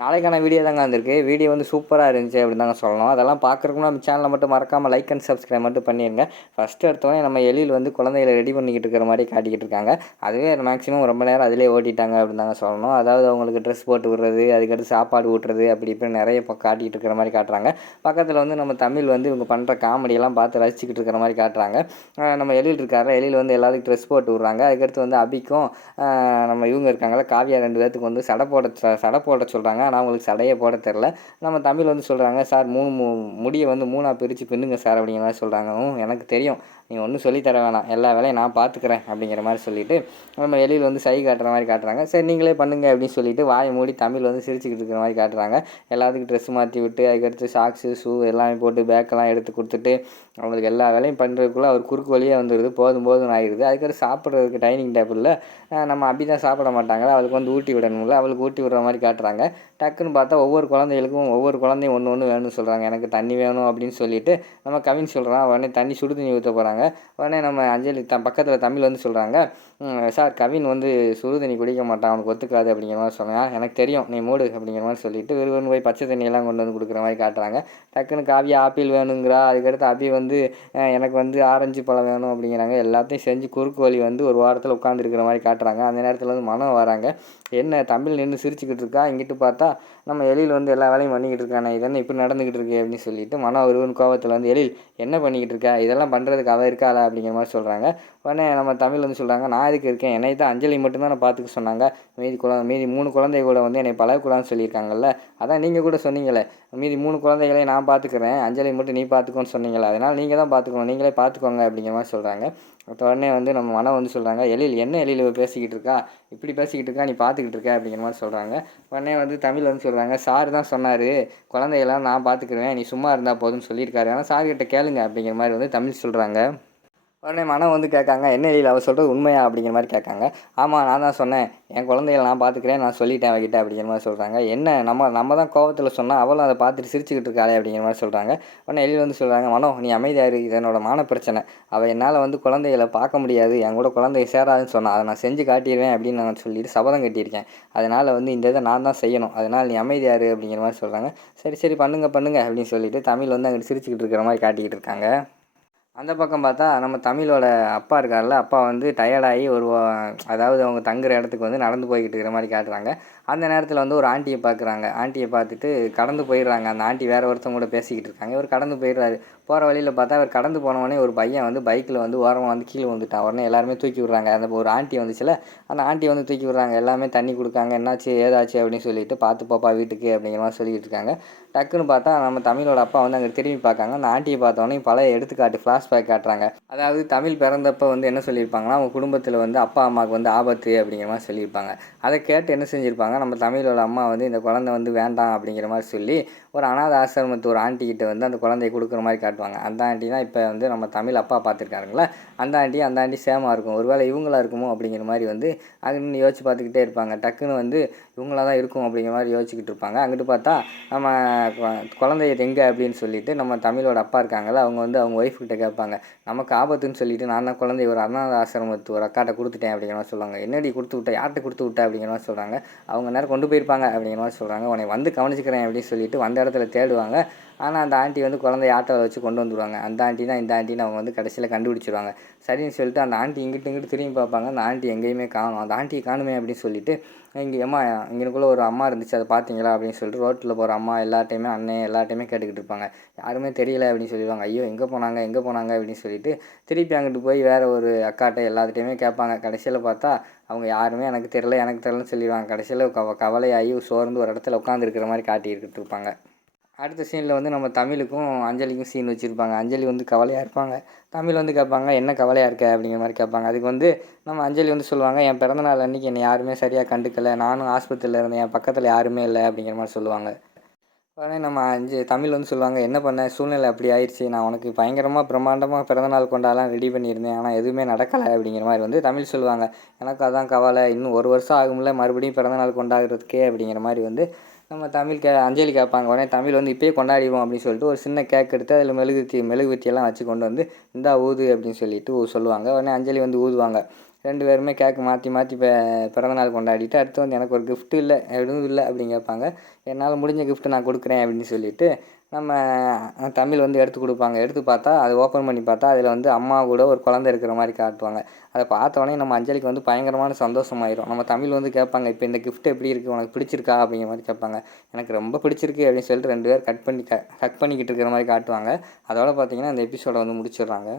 நாளைக்கான வீடியோ தாங்க வந்திருக்கு. வீடியோ வந்து சூப்பராக இருந்துச்சு அப்படின்னு தாங்க சொல்லணும். அதெல்லாம் பார்க்குறதுக்கு நம்ம சேனலை மட்டும் மறக்காமல் லைக் அண்ட் சப்ஸ்கிரைப் மட்டும் பண்ணிடுங்க. ஃபஸ்ட்டு எடுத்தோடனே நம்ம எழில் வந்து குழந்தைகளை ரெடி பண்ணிக்கிட்டு இருக்கிற மாதிரி காட்டிக்கிட்டு இருக்காங்க. அதுவே மேக்ஸிமம் ரொம்ப நேரம் அதிலே ஓட்டிட்டாங்க அப்படின்னு தாங்க சொல்லணும். அதாவது அவங்களுக்கு ட்ரெஸ் போட்டு விடுறது, அதுக்கடுத்து சாப்பாடு ஊட்டுறது, அப்படி இப்படி நிறைய இப்போ காட்டிக்கிட்டு இருக்கிற மாதிரி காட்டுறாங்க. பக்கத்தில் வந்து நம்ம தமிழ் வந்து இவங்க பண்ணுற காமெடியெல்லாம் பார்த்து ரசிச்சுக்கிட்டு இருக்கிற மாதிரி காட்டுறாங்க. நம்ம எழில் இருக்காரு, எழில் வந்து எல்லாத்துக்கும் ட்ரெஸ் போட்டு விட்றாங்க. அதுக்கடுத்து வந்து அபிக்கும் நம்ம இவங்க இருக்காங்களா காவியா 2 பேர்த்துக்கு வந்து சடை போட சொல்கிறாங்க. ஆனால் அவங்களுக்கு சடையே போட தெரில. நம்ம தமிழ் வந்து சொல்கிறாங்க, சார் முடியை வந்து 3ஆக பிரித்து பின்னுங்க சார் அப்படிங்கிற மாதிரி சொல்கிறாங்க. எனக்கு தெரியும், நீங்கள் ஒன்றும் சொல்லித்தர வேணாம், எல்லா வேலையும் நான் பார்த்துக்கிறேன் அப்படிங்கிற மாதிரி சொல்லிவிட்டு நம்ம எழில் வந்து சை காட்டுற மாதிரி காட்டுறாங்க. சரி நீங்களே பண்ணுங்க அப்படின்னு சொல்லிட்டு வாயை மூடி தமிழ் வந்து சிரிச்சுக்கிட்டு இருக்கிற மாதிரி காட்டுறாங்க. எல்லாத்துக்கும் ட்ரெஸ் மாற்றி விட்டு அதுக்கடுத்து சாக்ஸு ஷூ எல்லாமே போட்டு பேக்கெல்லாம் எடுத்து கொடுத்துட்டு அவங்களுக்கு எல்லா வேலையும் பண்ணுறதுக்குள்ளே அவர் குறுக்கு வழியாக வந்துடுது. போதும் ஆகிடுது. அதுக்கடுத்து சாப்பிட்றதுக்கு டைனிங் டேபிளில் நம்ம அப்படி தான் சாப்பிட மாட்டாங்களா, அவளுக்கு வந்து ஊட்டி விடணும்ல, அவளுக்கு ஊட்டி விடுற மாதிரி காட்டுறாங்க. டக்குன்னு பார்த்தா ஒவ்வொரு குழந்தையும் ஒன்று வேணும்னு சொல்கிறாங்க. எனக்கு தண்ணி வேணும் அப்படின்னு சொல்லிட்டு நம்ம கவின் சொல்கிறான். உடனே தண்ணி சுடு தண்ணி ஊற்ற போகிறாங்க. உடனே நம்ம அஞ்சலி பக்கத்தில் தமிழ் வந்து சொல்கிறாங்க, சார் கவின் வந்து சுடு தண்ணி குடிக்க மாட்டான், அவனுக்கு ஒத்துக்காது அப்படிங்கிற மாதிரி சொன்னாங்க. எனக்கு தெரியும், நீ மூடு அப்படிங்கிற மாதிரி சொல்லிட்டு விறுவிறுன்னு போய் பச்சை தண்ணியெல்லாம் கொண்டு வந்து கொடுக்குற மாதிரி காட்டுறாங்க. டக்குன்னு காவியா ஆப்பிள் வேணுங்கிறா. அதுக்கடுத்து அபி வந்து எனக்கு வந்து ஆரஞ்சு பழம் வேணும் அப்படிங்கிறாங்க. எல்லாத்தையும் செஞ்சு குறுக்கு வழி வந்து ஒரு வாரத்தில் உட்காந்துருக்கிற மாதிரி காட்டுறாங்க. அந்த நேரத்தில் வந்து மனம் வராங்க. என்ன தமிழ் நின்று சிரிச்சுக்கிட்டு இருக்கா, இங்கிட்டு பார்த்தா நம்ம எழில் வந்து எல்லா வேலையும் பண்ணிக்கிட்டு இருக்கானே, இதென்ன இப்படி நடந்துக்கிட்டு இருக்கு அப்படின்னு சொல்லிட்டு மனம் ஒருவன் கோவத்தில் வந்து எழில் என்ன பண்ணிக்கிட்டு இருக்கா, இதெல்லாம் பண்ணுறதுக்கு அவள் இருக்காளா அப்படிங்கிற மாதிரி சொல்கிறாங்க. உடனே நம்ம தமிழ் வந்து சொல்கிறாங்க, நான் இதுக்கு இருக்கேன், என்னை தான் அஞ்சலி மட்டும்தான் நான் பார்த்துக்க சொன்னாங்க, மீதி 3 குழந்தை கூட வந்து என்னை பழகக்கூடாதுன்னு சொல்லியிருக்காங்கல்ல, அதான் நீங்கள் கூட சொன்னீங்களே மீதி 3 குழந்தைகளையும் நான் பார்த்துக்கிறேன், அஞ்சலி மட்டும் நீ பார்த்துக்கோன்னு சொன்னீங்களே, அதனால் நீங்கள் தான் பார்த்துக்கணும், நீங்களே பார்த்துக்கோங்க அப்படிங்கிற மாதிரி சொல்கிறாங்க. உடனே வந்து நம்ம மனம் வந்து சொல்கிறாங்க, எழில் என்ன எழில் பேசிக்கிட்டு இருக்கா, இப்படி பேசிக்கிட்டு இருக்கா, நீ பார்த்துக்கிட்டு இருக்க அப்படிங்கிற மாதிரி சொல்கிறாங்க. உடனே வந்து தமிழ் வந்து சொல்கிறாங்க, சார் தான் சொன்னார் குழந்தையெல்லாம் நான் பார்த்துக்குருவேன், நீ சும்மா இருந்தால் போதும்னு சொல்லியிருக்காரு, ஆனால் சார்கிட்ட கேளுங்க அப்படிங்கிற மாதிரி வந்து தமிழ் சொல்கிறாங்க. உடனே மனம் வந்து கேட்காங்க, என்ன எழில் அவள் சொல்கிறது உண்மையா அப்படிங்கிற மாதிரி கேட்காங்க. ஆமாம் நான் தான் சொன்னேன், என் குழந்தைகளை நான் பார்த்துக்கிறேன், நான் சொல்லிட்டேன் அவகிட்ட அப்படிங்கிற மாதிரி சொல்கிறாங்க. என்ன நம்ம தான் கோவத்தில் சொன்னால் அவளும் அதை பார்த்துட்டு சிரிச்சுக்கிட்டு இருக்காளே அப்படிங்கிற மாதிரி சொல்கிறாங்க. உடனே எழில் வந்து சொல்கிறாங்க, மனோ நீ அமைதியாக இரு, இது என்னோட மான பிரச்சனை, அவள் என்னால் வந்து குழந்தைகளை பார்க்க முடியாது, என் கூட குழந்தைய சேராதுன்னு சொன்னால் அதை நான் செஞ்சு காட்டிடுவேன் அப்படின்னு நான் சொல்லிட்டு சபதம் கட்டியிருக்கேன், அதனால் வந்து இந்த இதை நான் தான் செய்யணும், அதனால் நீ அமைதியாக இரு அப்படிங்கிற மாதிரி சொல்கிறாங்க. சரி பண்ணுங்க அப்படின்னு சொல்லிட்டு தமிழ் வந்து அங்கிட்டு சிரிச்சுக்கிட்டு இருக்கிற மாதிரி காட்டிக்கிட்டு இருக்காங்க. அந்த பக்கம் பார்த்தா நம்ம தமிழோட அப்பா இருக்கார்ல, அப்பா வந்து டயர்டாகி அதாவது அவங்க தங்குற இடத்துக்கு வந்து நடந்து போய்கிட்டு இருக்கிற மாதிரி காட்டுறாங்க. அந்த நேரத்தில் வந்து ஒரு ஆண்டியை பார்க்குறாங்க. ஆண்டியை பார்த்துட்டு கடந்து போயிடுறாங்க. அந்த ஆண்டி வேறு ஒருத்தவங்க கூட பேசிக்கிட்டு இருக்காங்க. இவர் கடந்து போயிடுறாரு. போகிற வழியில் பார்த்தா அவர் கடந்து போனவொடனே ஒரு பையன் வந்து பைக்கில் வந்து ஓரமாக வந்து கீழே வந்துட்டான். உடனே எல்லாருமே தூக்கி விட்றாங்க. அந்த ஒரு ஆண்டி வந்துச்சுல, அந்த ஆண்டியை வந்து தூக்கி விட்றாங்க. எல்லாமே தண்ணி கொடுக்காங்க. என்னாச்சு ஏதாச்சு அப்படின்னு சொல்லிட்டு, பார்த்து போப்பா வீட்டுக்கு அப்படிங்கிற மாதிரி சொல்லிக்கிட்டு இருக்காங்க. டக்குன்னு பார்த்தா நம்ம தமிழோட அப்பா வந்து அங்கே திரும்பி பார்க்காங்க. அந்த ஆண்டியை பார்த்தோன்னே பழைய எடுத்துக்காட்டு ஃப்ளாஷ்பேக் காட்டுறாங்க. அதாவது தமிழ் பிறந்தப்போ வந்து என்ன சொல்லியிருப்பாங்கன்னா, அவங்க குடும்பத்தில் வந்து அப்பா அம்மாவுக்கு வந்து ஆபத்து அப்படிங்கிற மாதிரி சொல்லியிருப்பாங்க. அதை கேட்டு என்ன செஞ்சுருப்பாங்க, நம்ம தமிழோட அம்மா வந்து இந்த குழந்தை வந்து வேண்டாம் அப்படிங்கிற மாதிரி சொல்லி ஒரு அனாதை ஆசிரமத்து ஒரு ஆண்டிக்கிட்ட வந்து அந்த குழந்தைய கொடுக்குற மாதிரி காட்டுவாங்க. அந்த ஆண்டி தான் இப்போ வந்து நம்ம தமிழ் அப்பா பார்த்துருக்காருங்களா, அந்த ஆண்டி சேமாக இருக்கும். ஒருவேளை இவங்களா இருக்குமோ அப்படிங்கிற மாதிரி வந்து அங்கே யோசிச்சு பார்த்துக்கிட்டே இருப்பாங்க. டக்குன்னு வந்து இவங்களா தான் இருக்கும் அப்படிங்கிற மாதிரி யோசிச்சுக்கிட்டு இருப்பாங்க. அங்கிட்டு பார்த்தா நம்ம குழந்தைய எங்கே அப்படின்னு சொல்லிட்டு நம்ம தமிழோட அப்பா இருக்காங்கல்ல, அவங்க வந்து அவங்க ஒய்ஃப்கிட்ட கேட்பாங்க, நமக்கு ஆபத்துன்னு சொல்லிட்டு நான் தான் குழந்தைய ஒரு அனாதை ஆசிரமத்து ஒரு அக்காட்ட கொடுத்துட்டேன் அப்படிங்கிற மாதிரி சொல்லுவாங்க. என்னடி கொடுத்து விட்ட, யார்கிட்ட கொடுத்து விட்ட அப்படிங்கிற மாதிரி சொல்கிறாங்க. அவங்க நேரம் கொண்டு போயிருப்பாங்க அப்படிங்கிற மாதிரி சொல்கிறாங்க. உன்னை வந்து கவனிச்சுக்கிறேன் அப்படின்னு சொல்லிட்டு வந்த இடத்துல தேடுவாங்க. ஆனால் அந்த ஆண்டி வந்து குழந்தைய ஆட்டோவில் வச்சு கொண்டு வந்துடுவாங்க. அந்த ஆண்டி தான் இந்த ஆண்டின்னு அவங்க வந்து கடைசியில் கண்டுபிடிச்சிருவாங்க. சரின்னு சொல்லிட்டு அந்த ஆண்டி இங்கிட்டு திரும்பி பார்ப்பாங்க. அந்த ஆண்டி எங்கேயுமே காணும். அந்த ஆண்டியை காணுமே அப்படின்னு சொல்லிட்டு, அம்மா இங்கனுக்குள்ளே ஒரு அம்மா இருந்துச்சு, அதை பார்த்தீங்களா அப்படின்னு சொல்லிட்டு ரோட்டில் போகிற அம்மா எல்லாட்டையுமே அண்ணன் எல்லாட்டையுமே கேட்டுக்கிட்டு இருப்பாங்க. யாருமே தெரியல அப்படின்னு சொல்லிடுவாங்க. ஐயோ எங்கே போனாங்க அப்படின்னு சொல்லிட்டு திருப்பி அங்கிட்டு போய் வேறு ஒரு அக்காட்ட எல்லாத்துட்டையுமே கேட்பாங்க. கடைசியில் பார்த்தா அவங்க யாருமே எனக்கு தெரிலன்னு சொல்லிடுவாங்க. கடைசியில் கவலையாகி சோர்ந்து ஒரு இடத்துல உட்காந்துருக்கிற மாதிரி காட்டிக்கிட்டு இருப்பாங்க. அடுத்த சீனில் வந்து நம்ம தமிழுக்கும் அஞ்சலிக்கும் சீன் வச்சுருப்பாங்க. அஞ்சலி வந்து கவலையாக இருப்பாங்க. தமிழ் வந்து கேட்பாங்க, என்ன கவலையாக இருக்க அப்படிங்கிற மாதிரி கேட்பாங்க. அதுக்கு வந்து நம்ம அஞ்சலி வந்து சொல்லுவாங்க, என் பிறந்தநாள் அன்றைக்கி என்னை யாருமே சரியாக கண்டுக்கலை, நானும் ஆஸ்பத்திரியில் இருந்தேன், என் பக்கத்தில் யாருமே இல்லை அப்படிங்கிற மாதிரி சொல்லுவாங்க. உடனே நம்ம தமிழ் வந்து சொல்லுவாங்க, என்ன பண்ண சூழ்நிலை அப்படி ஆயிடுச்சு, நான் உனக்கு பயங்கரமாக பிரம்மாண்டமாக பிறந்தநாள் கொண்டாடலாம் ரெடி பண்ணியிருந்தேன், ஆனால் எதுவுமே நடக்கலை அப்படிங்கிற மாதிரி வந்து தமிழ் சொல்லுவாங்க. எனக்கு அதான் கவலை, இன்னும் 1 வருஷம் ஆகும்ல மறுபடியும் பிறந்தநாள் கொண்டாடுறதுக்கே அப்படிங்கிற மாதிரி வந்து நம்ம அஞ்சலி கேட்பாங்க. உடனே தமிழ் வந்து இப்போயே கொண்டாடிடுவோம் அப்படின்னு சொல்லிட்டு ஒரு சின்ன கேக் எடுத்து அதில் மெழுகுவர்த்தியெல்லாம் வச்சு கொண்டு வந்து இந்தா ஊது அப்படின்னு சொல்லிட்டு சொல்லுவாங்க. உடனே அஞ்சலி வந்து ஊதுவாங்க. 2 பேருமே கேக்கு மாற்றி மாற்றி பிறந்தநாள் கொண்டாடிட்டு அடுத்து வந்து எனக்கு ஒரு கிஃப்ட் இல்லை எதுவும் இல்லை அப்படின்னு கேட்பாங்க. என்னால் முடிஞ்ச கிஃப்ட்டு நான் கொடுக்குறேன் அப்படின்னு சொல்லிவிட்டு நம்ம தமிழ் வந்து எடுத்து கொடுப்பாங்க. எடுத்து பார்த்தா அது ஓப்பன் பண்ணி பார்த்தா அதில் வந்து அம்மா கூட ஒரு குழந்தை இருக்கிற மாதிரி காட்டுவாங்க. அதை பார்த்தோன்னே நம்ம அஞ்சலிக்கு வந்து பயங்கரமான சந்தோஷமாயிரும். நம்ம தமிழ் வந்து கேட்பாங்க, இப்போ இந்த கிஃப்ட் எப்படி இருக்குது, உனக்கு பிடிச்சிருக்கா அப்படிங்கிற மாதிரி கேட்பாங்க. எனக்கு ரொம்ப பிடிச்சிருக்கு அப்படின்னு சொல்லிட்டு 2 பேர் கட் பண்ணிக்கிட்டு இருக்கிற மாதிரி காட்டுவாங்க. அதோட பார்த்தீங்கன்னா அந்த எபிசோடை வந்து முடிச்சிடுறாங்க.